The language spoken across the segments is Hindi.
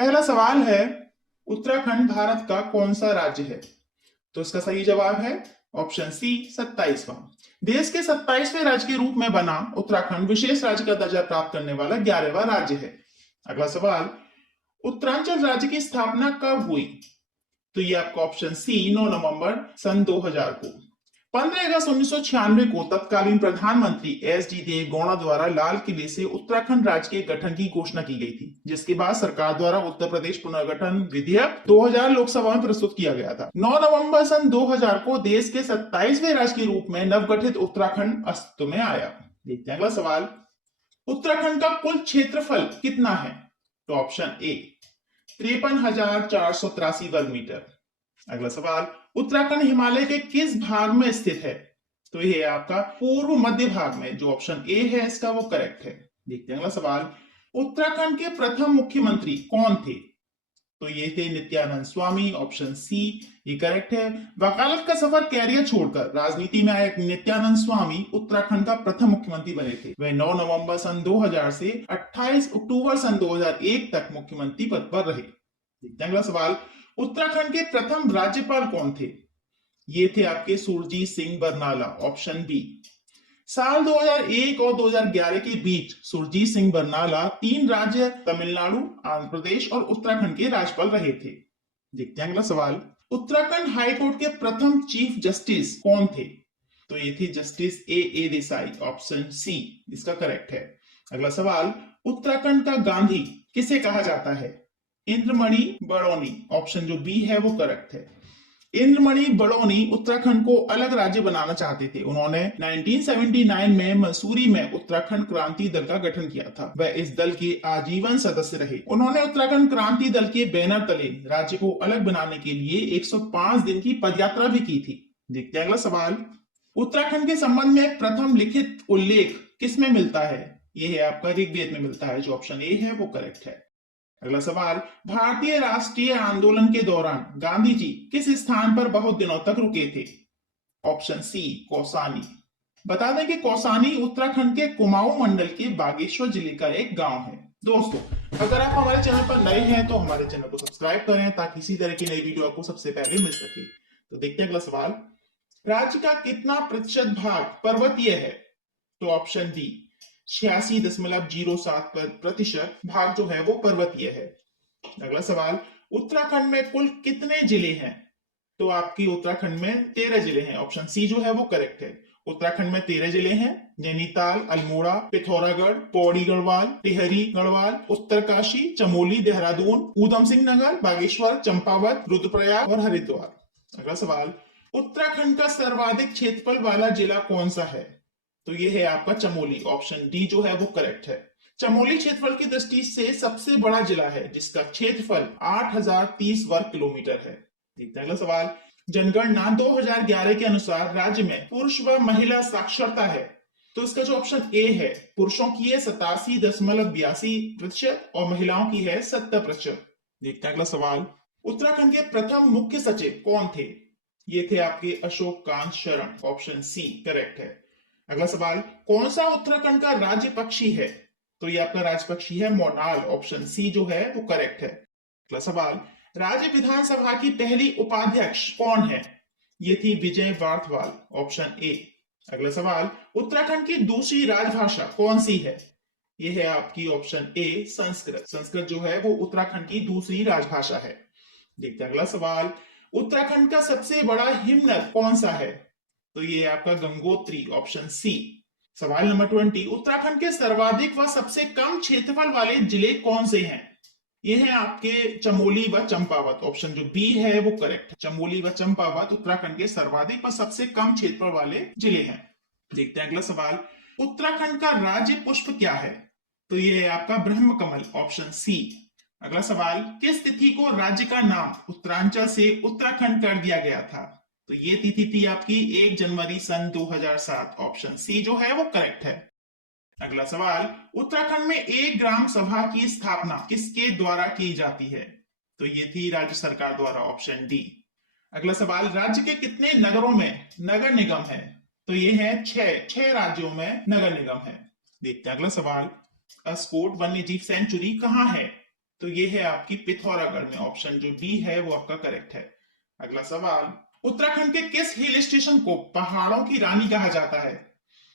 पहला सवाल है, उत्तराखंड भारत का कौन सा राज्य है? तो इसका सही जवाब है ऑप्शन सी 27वां। देश के 27वें राज्य के रूप में बना उत्तराखंड विशेष राज्य का दर्जा प्राप्त करने वाला 11वां राज्य है। अगला सवाल, उत्तरांचल राज्य की स्थापना कब हुई? तो ये आपका ऑप्शन सी 9 नवंबर सन 2000 को। 15 अगस्त 1996 को तत्कालीन प्रधानमंत्री एस डी देवगौड़ा द्वारा लाल किले से उत्तराखंड राज्य के गठन की घोषणा की गई थी, जिसके बाद सरकार द्वारा उत्तर प्रदेश पुनर्गठन विधेयक 2000 लोकसभा में प्रस्तुत किया गया था। 9 नवंबर सन 2000 को देश के 27वें राज्य के रूप में नवगठित उत्तराखंड अस्तित्व में आया। देखते हैं अगला सवाल, उत्तराखंड का कुल क्षेत्रफल कितना है? तो ऑप्शन ए 53,483 वर्ग मीटर। अगला सवाल, उत्तराखंड हिमालय के किस भाग में स्थित है? तो ये है आपका पूर्व मध्य भाग में, जो ऑप्शन ए है इसका वो करेक्ट है। देखते हैं अगला सवाल, उत्तराखंड के प्रथम मुख्यमंत्री कौन थे? तो ये थे नित्यानंद स्वामी, ऑप्शन सी ये करेक्ट है। वकालत का सफर कैरियर छोड़कर राजनीति में आए नित्यानंद स्वामी उत्तराखंड का प्रथम मुख्यमंत्री बने थे। वे 9 नवंबर सन 2000 से 28 अक्टूबर सन 2001 तक मुख्यमंत्री पद पर रहे। देखते हैं अगला सवाल, उत्तराखंड के प्रथम राज्यपाल कौन थे? ये थे आपके सुरजीत सिंह बरनाला, ऑप्शन बी। साल 2001 और 2011 के बीच सुरजीत सिंह बरनाला 3 राज्य तमिलनाडु, आंध्र प्रदेश और उत्तराखंड के राज्यपाल रहे थे। देखते हैं अगला सवाल, उत्तराखंड हाईकोर्ट के प्रथम चीफ जस्टिस कौन थे? तो ये थे justice A Desai, option C इसका करेक्ट है। अगला सवाल, उत्तराखंड का गांधी किसे कहा जाता है? इंद्रमणि बड़ौनी, ऑप्शन जो बी है वो करेक्ट है। इंद्रमणि बड़ौनी उत्तराखंड को अलग राज्य बनाना चाहते थे। उन्होंने 1979 में मसूरी में उत्तराखंड क्रांति दल का गठन किया था। वह इस दल के आजीवन सदस्य रहे। उन्होंने उत्तराखंड क्रांति दल के बैनर तले राज्य को अलग बनाने के लिए 105 दिन की पदयात्रा भी की थी। देखते हैं अगला सवाल, उत्तराखंड के संबंध में प्रथम लिखित उल्लेख किसमें मिलता है? यह है आपका ऋग्वेद में मिलता है, जो ऑप्शन ए है वो करेक्ट है। अगला सवाल, भारतीय राष्ट्रीय आंदोलन के दौरान गांधी जी किस स्थान पर बहुत दिनों तक रुके थे? Option C Kausani. बता दें कि कौसानी उत्तराखंड के कुमाऊं मंडल के बागेश्वर जिले का एक गांव है। दोस्तों, अगर आप हमारे चैनल पर नए हैं तो हमारे चैनल को सब्सक्राइब करें ताकि इसी तरह की नई वीडियो आपको सबसे पहले मिल सके। तो देखते हैं अगला सवाल, राज्य का कितना प्रतिशत भाग पर्वतीय है? तो ऑप्शन डी 86.07% भाग जो है वो पर्वतीय है। अगला सवाल, उत्तराखंड में कुल कितने जिले हैं? तो आपकी उत्तराखंड में 13 जिले हैं, ऑप्शन सी जो है वो करेक्ट है। उत्तराखंड में 13 जिले हैं, नैनीताल, अल्मोड़ा, पिथौरागढ़, पौड़ी गढ़वाल, टिहरी गढ़वाल, उत्तरकाशी, चमोली, देहरादून, ऊधम सिंह नगर, बागेश्वर, चंपावत, रुद्रप्रयाग और हरिद्वार। अगला सवाल, उत्तराखंड का सर्वाधिक क्षेत्रफल वाला जिला कौन सा है? तो ये है आपका चमोली, ऑप्शन डी जो है वो करेक्ट है। चमोली क्षेत्रफल की दृष्टि से सबसे बड़ा जिला है, जिसका क्षेत्रफल 8030 वर्ग किलोमीटर है। देखते हैं अगला सवाल, जनगणना 2011 के अनुसार राज्य में पुरुष व महिला साक्षरता है। तो इसका जो ऑप्शन ए है, पुरुषों की है 87.82% और महिलाओं की है 70%। देखते हैं अगला सवाल, उत्तराखंड के प्रथम मुख्य सचिव कौन थे? ये थे आपके अशोक कांत शरण, ऑप्शन सी करेक्ट है। अगला सवाल, कौन सा उत्तराखंड का राज्य पक्षी है? तो ये आपका राज्य पक्षी है मोनाल, ऑप्शन सी जो है वो करेक्ट है। अगला सवाल, राज्य विधानसभा की पहली उपाध्यक्ष कौन है? ये थी विजय वार्थवाल, ऑप्शन ए। अगला सवाल, उत्तराखंड की दूसरी राजभाषा कौन सी है? ये है आपकी ऑप्शन ए संस्कृत। संस्कृत जो है वो उत्तराखंड की दूसरी राजभाषा है। देखते हैं अगला सवाल, उत्तराखंड का सबसे बड़ा हिमनद कौन सा है? तो ये आपका गंगोत्री, ऑप्शन सी। सवाल नंबर 20, उत्तराखंड के सर्वाधिक व सबसे कम क्षेत्रफल वाले जिले कौन से हैं? ये है आपके चमोली व चंपावत, ऑप्शन जो बी है वो करेक्ट है। चमोली व चंपावत उत्तराखंड के सर्वाधिक व सबसे कम क्षेत्रफल वाले जिले हैं। देखते हैं अगला सवाल, उत्तराखंड का राज्य पुष्प क्या है? तो ये है आपका ब्रह्म कमल, ऑप्शन सी। अगला सवाल, किस तिथि को राज्य का नाम उत्तरांचल से उत्तराखंड कर दिया गया था? तो ये तिथि थी आपकी 1 जनवरी सन 2007, ऑप्शन सी जो है वो करेक्ट है। अगला सवाल, उत्तराखंड में एक ग्राम सभा की स्थापना किसके द्वारा की जाती है? तो ये थी राज्य सरकार द्वारा, ऑप्शन डी। अगला सवाल, राज्य के कितने नगरों में नगर निगम है? तो ये है 6 राज्यों में नगर निगम है। देखते हैं अगला सवाल, अस्कोट वन्यजीव सेंचुरी कहाँ है? तो ये है आपकी पिथौरागढ़ में, ऑप्शन जो बी है वो आपका करेक्ट है। अगला सवाल, उत्तराखंड के किस हिल स्टेशन को पहाड़ों की रानी कहा जाता है?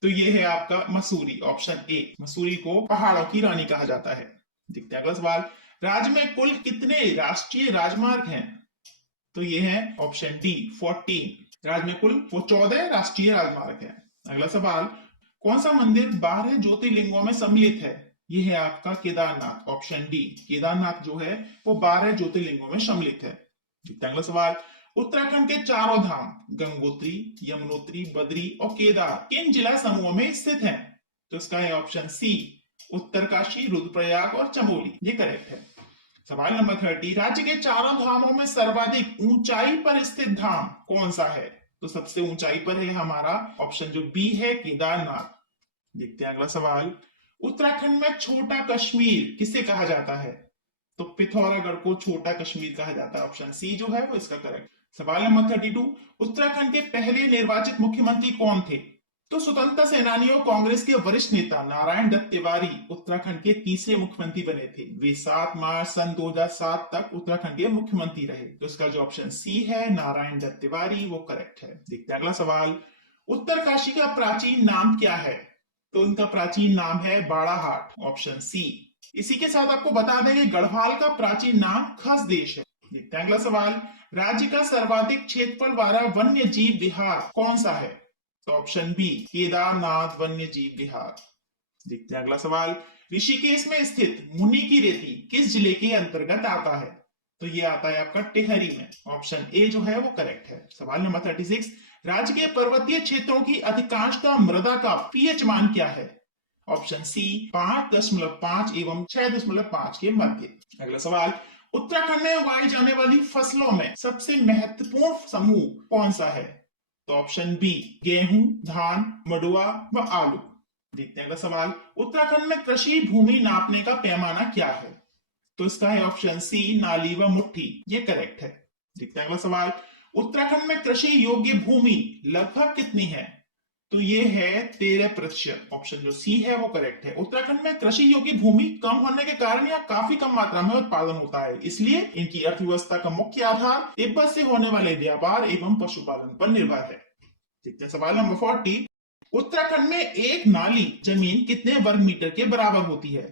तो ये है आपका मसूरी, ऑप्शन ए, मसूरी को पहाड़ों की रानी कहा जाता है। देखते हैं अगला सवाल, राज्य में कुल कितने राष्ट्रीय राजमार्ग हैं? तो ये है ऑप्शन डी 14। राज्य में कुल वो 14 राष्ट्रीय राजमार्ग हैं। अगला सवाल, कौन सा मंदिर 12 ज्योतिर्लिंगों में सम्मिलित है? ये है आपका केदारनाथ, ऑप्शन डी, केदारनाथ जो है वो 12 ज्योतिर्लिंगों में सम्मिलित है। अगला सवाल, उत्तराखंड के चारों धाम गंगोत्री, यमुनोत्री, बद्री और केदार किन जिला समूहों में स्थित हैं? तो इसका है ऑप्शन सी, उत्तरकाशी, रुद्रप्रयाग और चमोली, ये करेक्ट है। सवाल नंबर 30, राज्य के चारों धामों में सर्वाधिक ऊंचाई पर स्थित धाम कौन सा है? तो सबसे ऊंचाई पर है हमारा ऑप्शन जो बी है, केदारनाथ। देखते हैं अगला सवाल, उत्तराखंड में छोटा कश्मीर किसे कहा जाता है? तो पिथौरागढ़ को छोटा कश्मीर कहा जाता है, ऑप्शन सी जो है वो इसका करेक्ट। सवाल नंबर 32, उत्तराखंड के पहले निर्वाचित मुख्यमंत्री कौन थे? तो स्वतंत्रता सेनानी और कांग्रेस के वरिष्ठ नेता नारायण दत्त तिवारी उत्तराखंड के तीसरे मुख्यमंत्री बने थे। वे 7 मार्च सन 2007 तक उत्तराखंड के मुख्यमंत्री रहे। तो इसका जो ऑप्शन सी है, नारायण दत्त तिवारी, वो करेक्ट है। देखते हैं अगला सवाल, उत्तरकाशी का प्राचीन नाम क्या है? तो इनका प्राचीन नाम है बाड़ाहाट, ऑप्शन सी। इसी के साथ आपको बता दें कि गढ़वाल का प्राचीन नाम खसदेश है। देखते हैं अगला सवाल, राज्य का सर्वाधिक क्षेत्रफल वाला वन्य जीव विहार कौन सा है? तो ऑप्शन बी, केदारनाथ वन्य जीव विहार। देखते हैं अगला सवाल, ऋषिकेश में स्थित मुनि की रेती किस जिले के अंतर्गत आता है? तो ये आता है आपका टिहरी में, ऑप्शन ए जो है वो करेक्ट है। सवाल नंबर 36, राज्य के पर्वतीय क्षेत्रों की अधिकांशतः मृदा का पीएच मान क्या है? ऑप्शन सी 5.5 एवं 6.5 के मध्य। अगला सवाल, उत्तराखंड में उगाई जाने वाली फसलों में सबसे महत्वपूर्ण समूह कौन सा है? तो ऑप्शन बी, गेहूं, धान, मडुआ व आलू। देखते हैं अगला सवाल, उत्तराखंड में कृषि भूमि नापने का पैमाना क्या है? तो इसका है ऑप्शन सी, नाली व मुट्ठी, ये करेक्ट है। देखते हैं अगला सवाल, उत्तराखंड में कृषि योग्य भूमि लगभग कितनी है? तो ये है 13%, ऑप्शन जो सी है वो करेक्ट है। उत्तराखंड में कृषि योग्य भूमि कम होने के कारण यहाँ काफी कम मात्रा में उत्पादन होता है, इसलिए इनकी अर्थव्यवस्था का मुख्य आधार तिब्बत से होने वाले व्यापार एवं पशुपालन पर निर्भर है। ठीक है, सवाल नंबर 40, उत्तराखंड में एक नाली जमीन कितने वर्ग मीटर के बराबर होती है?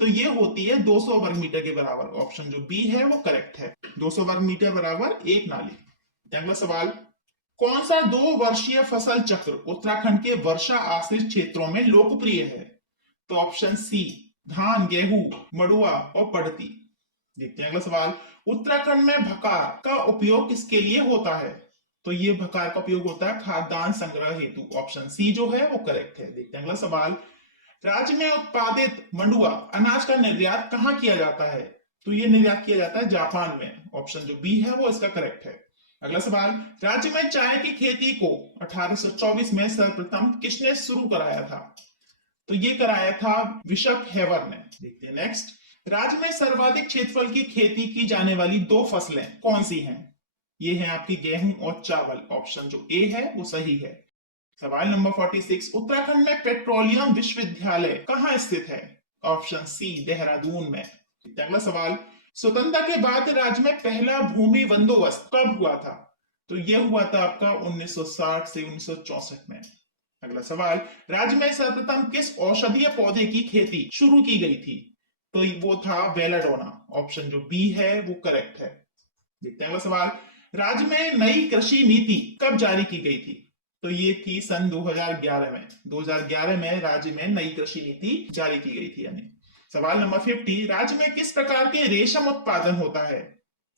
तो ये होती है 200 वर्ग मीटर के बराबर, ऑप्शन जो बी है वो करेक्ट है। 200 वर्ग मीटर बराबर एक नाली। अगला सवाल, कौन सा 2 वर्षीय फसल चक्र उत्तराखंड के वर्षा आश्रित क्षेत्रों में लोकप्रिय है? तो ऑप्शन सी, धान, गेहूं, मडुआ और पड़ती। देखते हैं अगला सवाल, उत्तराखंड में भकार का उपयोग किसके लिए होता है? तो ये भकार का उपयोग होता है खाद्यान्न संग्रह हेतु, ऑप्शन सी जो है वो करेक्ट है। देखते हैं अगला सवाल, राज्य में उत्पादित मंडुआ अनाज का निर्यात कहां किया जाता है? तो ये निर्यात किया जाता है जापान में, ऑप्शन जो बी है वो इसका करेक्ट है। अगला सवाल, राज्य में चाय की खेती को 1824 में सर्वप्रथम किसने शुरू कराया था? तो ये कराया था बिशप हेवर ने। देखते हैं नेक्स्ट, राज्य में सर्वाधिक क्षेत्रफल की खेती की जाने वाली 2 फसलें कौन सी हैं? ये है आपकी गेहूं और चावल, ऑप्शन जो ए है वो सही है। सवाल नंबर 46, उत्तराखंड में पेट्रोलियम विश्वविद्यालय कहां स्थित है? ऑप्शन सी, देहरादून में। अगला सवाल, स्वतंत्रता के बाद राज्य में पहला भूमि बंदोबस्त कब हुआ था? तो यह हुआ था आपका 1960 से 1964 में। अगला सवाल, राज्य में सर्वप्रथम किस औषधीय पौधे की खेती शुरू की गई थी? तो वो था बेलाडोना, ऑप्शन जो बी है वो करेक्ट है। देखते हैं अगला सवाल, राज्य में नई कृषि नीति कब जारी की गई थी? तो ये थी सन 2011 में। 2011 में राज्य में नई कृषि नीति जारी की गई थी यानी। सवाल नंबर 50, राज्य में किस प्रकार के रेशम उत्पादन होता है?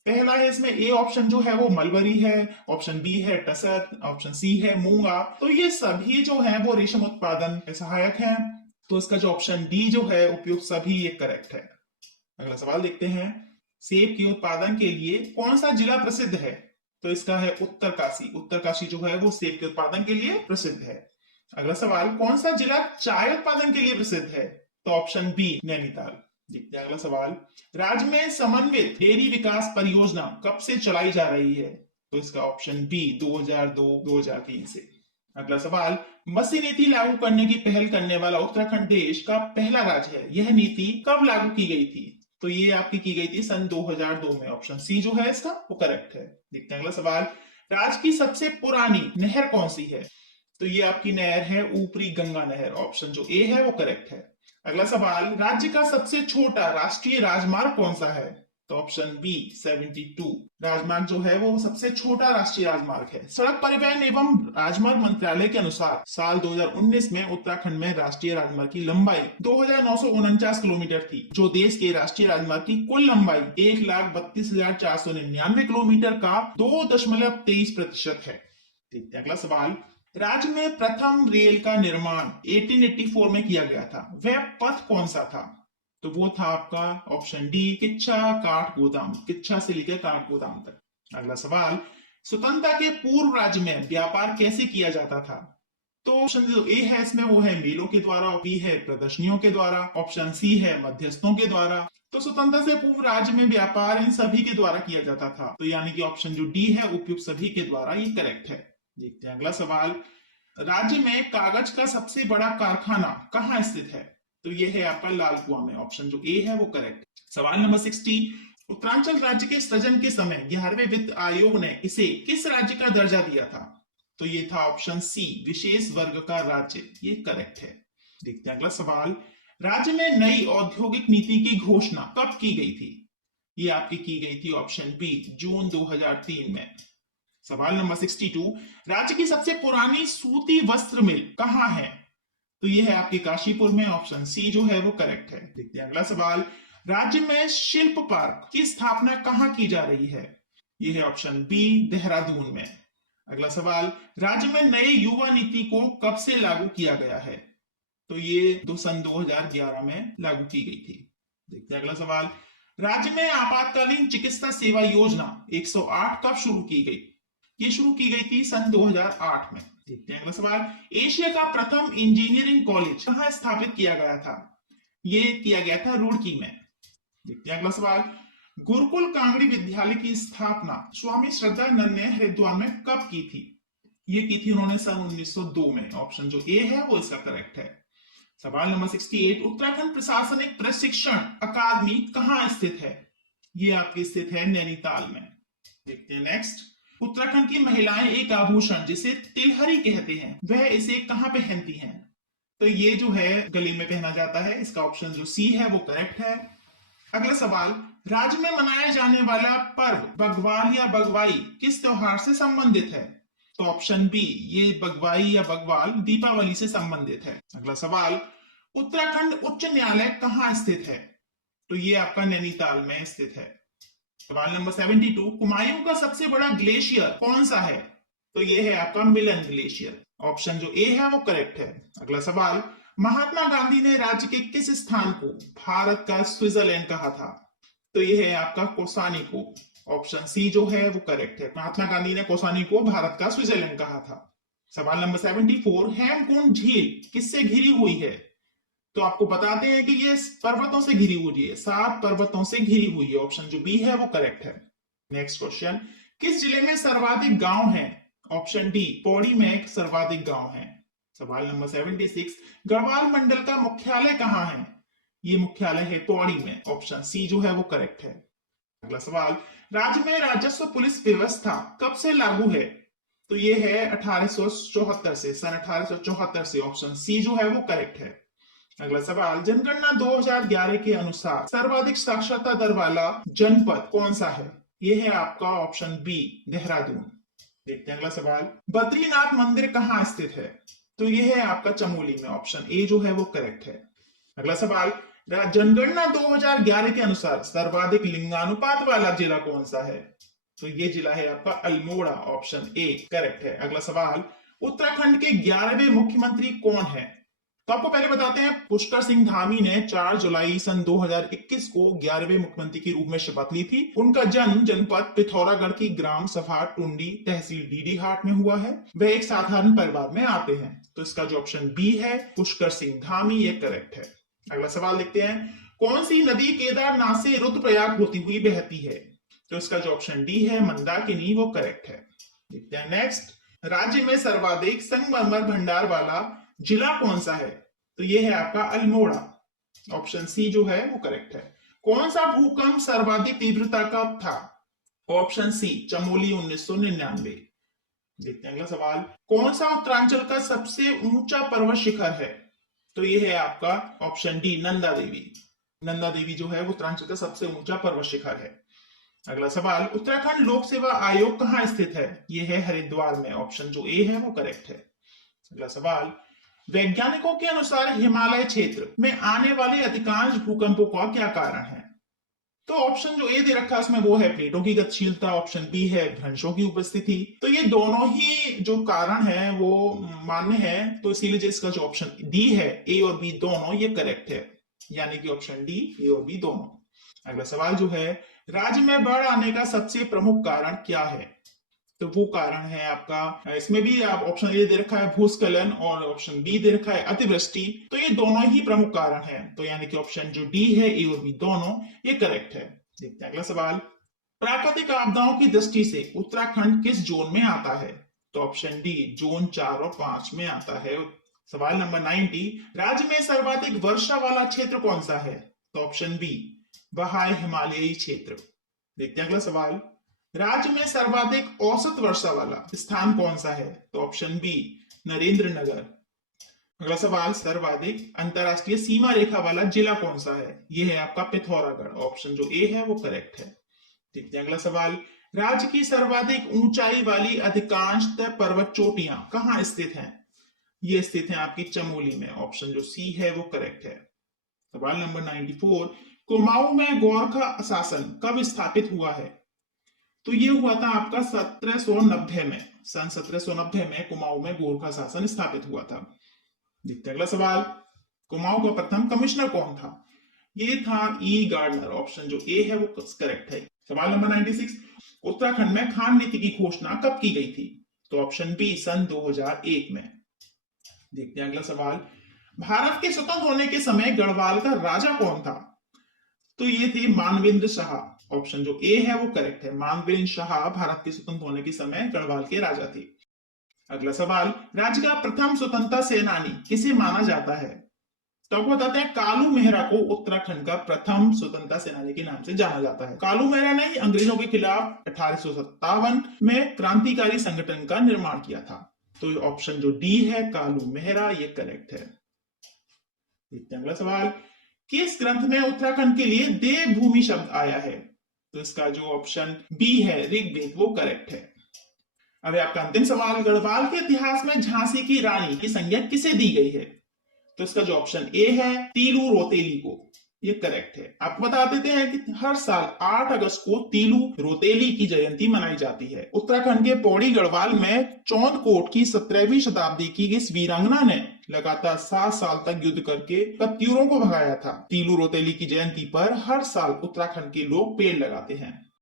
पहला है इसमें ए ऑप्शन जो है वो मलबरी है, ऑप्शन बी है टसर, ऑप्शन सी है मूंगा। तो ये सभी जो है वो रेशम उत्पादन के सहायक हैं, तो इसका जो ऑप्शन डी जो है उपयुक्त सभी ये करेक्ट है। अगला सवाल देखते हैं, सेब के उत्पादन के लिए कौन सा जिला प्रसिद्ध है? तो इसका है उत्तरकाशी। उत्तरकाशी जो है वो सेब के उत्पादन के लिए प्रसिद्ध है। अगला सवाल, कौन सा जिला चाय उत्पादन के लिए प्रसिद्ध है? तो ऑप्शन बी, नैनीताल। देखते हैं अगला सवाल, राज्य में समन्वित डेयरी विकास परियोजना कब से चलाई जा रही है? तो इसका ऑप्शन बी, 2002-2003 से। अगला सवाल, मत्स्य नीति लागू करने की पहल करने वाला उत्तराखंड देश का पहला राज्य है। यह नीति कब लागू की गई थी? तो ये आपकी की गई थी सन 2002 में। ऑप्शन सी जो है इसका वो करेक्ट है। देखते हैं अगला सवाल। राज्य की सबसे पुरानी नहर कौन सी है? तो ये आपकी नहर है ऊपरी गंगा नहर। ऑप्शन जो ए है वो करेक्ट है। अगला सवाल। राज्य का सबसे छोटा राष्ट्रीय राजमार्ग कौन सा है? तो ऑप्शन बी 72 राजमार्ग जो है वो सबसे छोटा राष्ट्रीय राजमार्ग है। सड़क परिवहन एवं राजमार्ग मंत्रालय के अनुसार साल 2019 में उत्तराखंड में राष्ट्रीय राजमार्ग की लंबाई 2949 किलोमीटर थी, जो देश के राष्ट्रीय राजमार्ग की कुल लंबाई 1,32,499 किलोमीटर का 2.23% है। देखते हैं अगला सवाल। राज्य में प्रथम रेल का निर्माण 1884 में किया गया था, वह पथ कौन सा था? तो वो था आपका ऑप्शन डी किच्छा काठ गोदाम, किच्छा से लेकर काठ गोदाम तक। अगला सवाल। स्वतंत्रता के पूर्व राज्य में व्यापार कैसे किया जाता था? तो ऑप्शन जो ए है इसमें वो है मेलों के द्वारा, बी है प्रदर्शनियों के द्वारा, ऑप्शन सी है मध्यस्थों के द्वारा। तो स्वतंत्रता से पूर्व राज्य में व्यापार इन सभी के द्वारा किया जाता था, तो यानी कि ऑप्शन जो डी है उपयुक्त सभी के द्वारा, ये करेक्ट है। देखते हैं अगला सवाल। राज्य में कागज का सबसे बड़ा कारखाना कहाँ स्थित है? तो ये है आपका लाल कुआं में। ऑप्शन जो ए है वो करेक्ट। सवाल नंबर 60। उत्तरांचल राज्य के सृजन के समय 11वें वित्त आयोग ने इसे किस राज्य का दर्जा दिया था? तो ये था ऑप्शन सी विशेष वर्ग का राज्य, ये करेक्ट है। देखते हैं अगला सवाल। राज्य में नई औद्योगिक नीति की घोषणा कब की गई थी? ये आपकी की गई थी ऑप्शन बी जून 2003 में। सवाल नंबर 62। राज्य की सबसे पुरानी सूती वस्त्र मिल कहाँ है? तो ये है आपके काशीपुर में। ऑप्शन सी जो है वो करेक्ट है। देखते हैं अगला सवाल। राज्य में शिल्प पार्क की स्थापना कहाँ की जा रही है? ये है ऑप्शन बी देहरादून में। अगला सवाल। राज्य में नए युवा नीति को कब से लागू किया गया है? तो ये सन 2011 में लागू की गई थी। देखते हैं अगला सवाल। राज्य में आपातकालीन चिकित्सा सेवा योजना 108 कब शुरू की गई? ये शुरू की गई थी सन 2008 में। देखते हैं अगला सवाल। एशिया का प्रथम इंजीनियरिंग कॉलेज कहाँ स्थापित किया गया था? ये किया गया था रुड़की में। देखते हैं अगला सवाल। गुरुकुल कांगड़ी विद्यालय की स्थापना स्वामी श्रद्धानंद ने हरिद्वार में कब की थी? ये की थी उन्होंने सन 1902 में। ऑप्शन जो ए है वो इसका करेक्ट है। सवाल नंबर 68। उत्तराखंड प्रशासनिक प्रशिक्षण अकादमी कहाँ स्थित है? ये आपकी स्थित है नैनीताल में। देखते हैं नेक्स्ट। उत्तराखंड की महिलाएं एक आभूषण जिसे तिलहरी कहते हैं, वह इसे कहां पहनती हैं? तो ये जो है गले में पहना जाता है। इसका ऑप्शन जो सी है वो करेक्ट है। अगला सवाल। राज्य में मनाया जाने वाला पर्व बग्वाल या बगवाई किस त्योहार से संबंधित है? तो ऑप्शन बी ये बगवाई या बग्वाल दीपावली से संबंधित है। अगला सवाल। उत्तराखंड उच्च न्यायालय कहाँ स्थित है? तो ये आपका नैनीताल में स्थित है। सवाल नंबर 72। कुमायूं का सबसे बड़ा ग्लेशियर कौन सा है? तो ये है आपका मिलन ग्लेशियर। ऑप्शन जो ए है वो करेक्ट है। अगला सवाल। महात्मा गांधी ने राज्य के किस स्थान को भारत का स्विट्जरलैंड कहा था? तो ये है आपका कौसानी को। ऑप्शन सी जो है वो करेक्ट है। महात्मा गांधी ने कौसानी को भारत का स्विट्जरलैंड कहा था। सवाल नंबर 74। हेमकुंड झील किससे घिरी हुई है? तो आपको बताते हैं कि ये पर्वतों से घिरी हुई है, 7 पर्वतों से घिरी हुई है। ऑप्शन जो बी है वो करेक्ट है। Next question. किस जिले में सर्वाधिक गांव हैं? ऑप्शन डी पौड़ी में एक सर्वाधिक गांव है। सवाल नंबर 76। गढ़वाल मंडल का मुख्यालय कहाँ है? ये मुख्यालय है पौड़ी में। ऑप्शन सी जो है वो करेक्ट है। अगला सवाल। राज्य में राजस्व पुलिस व्यवस्था कब से लागू है? तो ये है 1874 से, सन 1874 से। ऑप्शन सी जो है वो करेक्ट है। अगला सवाल। जनगणना 2011 के अनुसार सर्वाधिक साक्षरता दर वाला जनपद कौन सा है? यह है आपका ऑप्शन बी देहरादून। देखते हैं अगला सवाल। बद्रीनाथ मंदिर कहाँ स्थित है? तो यह है आपका चमोली में। ऑप्शन ए जो है वो करेक्ट है। अगला सवाल। जनगणना 2011 के अनुसार सर्वाधिक लिंगानुपात वाला जिला कौन सा है? तो ये जिला है आपका अल्मोड़ा। ऑप्शन ए करेक्ट है। अगला सवाल। उत्तराखंड के 11वें मुख्यमंत्री कौन है? तो आपको पहले बताते हैं पुष्कर सिंह धामी ने 4 जुलाई सन 2021 को 11वें मुख्यमंत्री के रूप में शपथ ली थी। उनका जन्म जनपद पिथौरागढ़ की ग्राम सफा टुंडी तहसील डीडी हाट में हुआ है। वह एक साधारण परिवार में आते हैं। तो इसका जो ऑप्शन बी है पुष्कर सिंह धामी, ये करेक्ट है। अगला सवाल देखते हैं। कौन सी नदी केदारनाथ से रुद्रप्रयाग होती हुई बहती है? तो इसका जो ऑप्शन डी है मंदाकिनी, वो करेक्ट है। देखते हैं नेक्स्ट। राज्य में सर्वाधिक संगमरमर भंडार वाला जिला कौन सा है? तो ये है आपका अल्मोड़ा। ऑप्शन सी जो है वो करेक्ट है। कौन सा भूकंप सर्वाधिक तीव्रता का था? Option C Chamoli 1999। देखते हैं अगला सवाल। कौन सा उत्तरांचल का सबसे ऊंचा पर्वत शिखर है? तो ये है आपका ऑप्शन डी नंदा देवी। नंदा देवी जो है वो उत्तरांचल का सबसे ऊंचा पर्वत शिखर है। अगला सवाल। उत्तराखंड लोक सेवा आयोग कहाँ स्थित है? ये है हरिद्वार में। ऑप्शन जो ए है वो करेक्ट है। अगला सवाल। वैज्ञानिकों के अनुसार हिमालय क्षेत्र में आने वाले अधिकांश भूकंपों का क्या कारण है? तो ऑप्शन जो ए दे रखा है उसमें वो है प्लेटों की गतिशीलता, ऑप्शन बी है भ्रंशों की उपस्थिति। तो ये दोनों ही जो कारण है वो मान्य है, तो इसीलिए जो इसका जो ऑप्शन डी है, ए और बी दोनों ये करेक्ट है, यानी कि ऑप्शन डी, ए और बी दोनों। अगला सवाल जो है, राज्य में बाढ़ आने का सबसे प्रमुख कारण क्या है? तो वो कारण है आपका, इसमें भी आप ऑप्शन ए दे रखा है भूस्खलन और ऑप्शन बी दे रखा है अतिवृष्टि। तो ये दोनों ही प्रमुख कारण है, तो यानी कि ऑप्शन जो डी है, ए और बी दोनों ये करेक्ट है। देखते हैं अगला सवाल। प्राकृतिक आपदाओं की दृष्टि से उत्तराखंड किस जोन में आता है? तो ऑप्शन डी जोन 4 और 5 में आता है। सवाल नंबर 90। राज्य में सर्वाधिक वर्षा वाला क्षेत्र कौन सा है? तो ऑप्शन बी बहाई हिमालयी क्षेत्र। देखते हैं अगला सवाल। राज्य में सर्वाधिक औसत वर्षा वाला स्थान कौन सा है? तो ऑप्शन बी नरेंद्र नगर। अगला सवाल। सर्वाधिक अंतरराष्ट्रीय सीमा रेखा वाला जिला कौन सा है? यह है आपका पिथौरागढ़। ऑप्शन जो ए है वो करेक्ट है। देखते हैं अगला सवाल। राज्य की सर्वाधिक ऊंचाई वाली अधिकांशतः पर्वत चोटियां कहां स्थित हैं? ये स्थित है आपकी चमोली में। ऑप्शन जो सी है वो करेक्ट है। सवाल नंबर 94। कुमाऊं में गोरखा शासन कब स्थापित हुआ है? तो ये हुआ था आपका 1790 में। सन 1790 में कुमाऊं में गोरखा शासन स्थापित हुआ था। देखते हैं अगला सवाल। कुमाऊं का प्रथम कमिश्नर कौन था? ये था ई गार्डनर। ऑप्शन जो ए है वो करेक्ट है। सवाल नंबर 96। उत्तराखंड में खान नीति की घोषणा कब की गई थी? तो ऑप्शन बी सन 2001 में। देखते हैं अगला सवाल। भारत के स्वतंत्र होने के समय गढ़वाल का राजा कौन था? तो ये थे मानवेंद्र शाह। ऑप्शन जो ए है वो करेक्ट है। मानवेंद्र शाह भारत के स्वतंत्र होने के समय गढ़वाल के राजा थे। अगला सवाल। राज्य का प्रथम स्वतंत्रता सेनानी किसे माना जाता है? तो आपको बताते हैं कालू मेहरा को उत्तराखंड का प्रथम स्वतंत्रता सेनानी के नाम से जाना जाता है। कालू मेहरा ने अंग्रेजों के खिलाफ 1857 में क्रांतिकारी संगठन का निर्माण किया था। तो ऑप्शन जो डी है कालू मेहरा ये करेक्ट है। देखते हैं अगला सवाल। किस ग्रंथ में उत्तराखंड के लिए देवभूमि शब्द आया है? तो इसका जो ऑप्शन बी है ऋग्वेद वो करेक्ट है। अब आपका अंतिम सवाल। गढ़वाल के इतिहास में झांसी की रानी की संज्ञा किसे दी गई है? तो इसका जो ऑप्शन ए है तीलू रोतेली को ये करेक्ट है। आपको बता देते हैं कि हर साल 8 अगस्त को तीलू रोतेली की जयंती मनाई जाती है। उत्तराखंड के पौड़ी गढ़वाल में चौंदकोट की 17वीं शताब्दी की इस वीरांगना ने लगातार 7 साल तक युद्ध करके कत्यूरों को भगाया था। तीलू रोतेली की जयंती पर हर साल उत्तराखंड के लोग पेड़ लगाते हैं।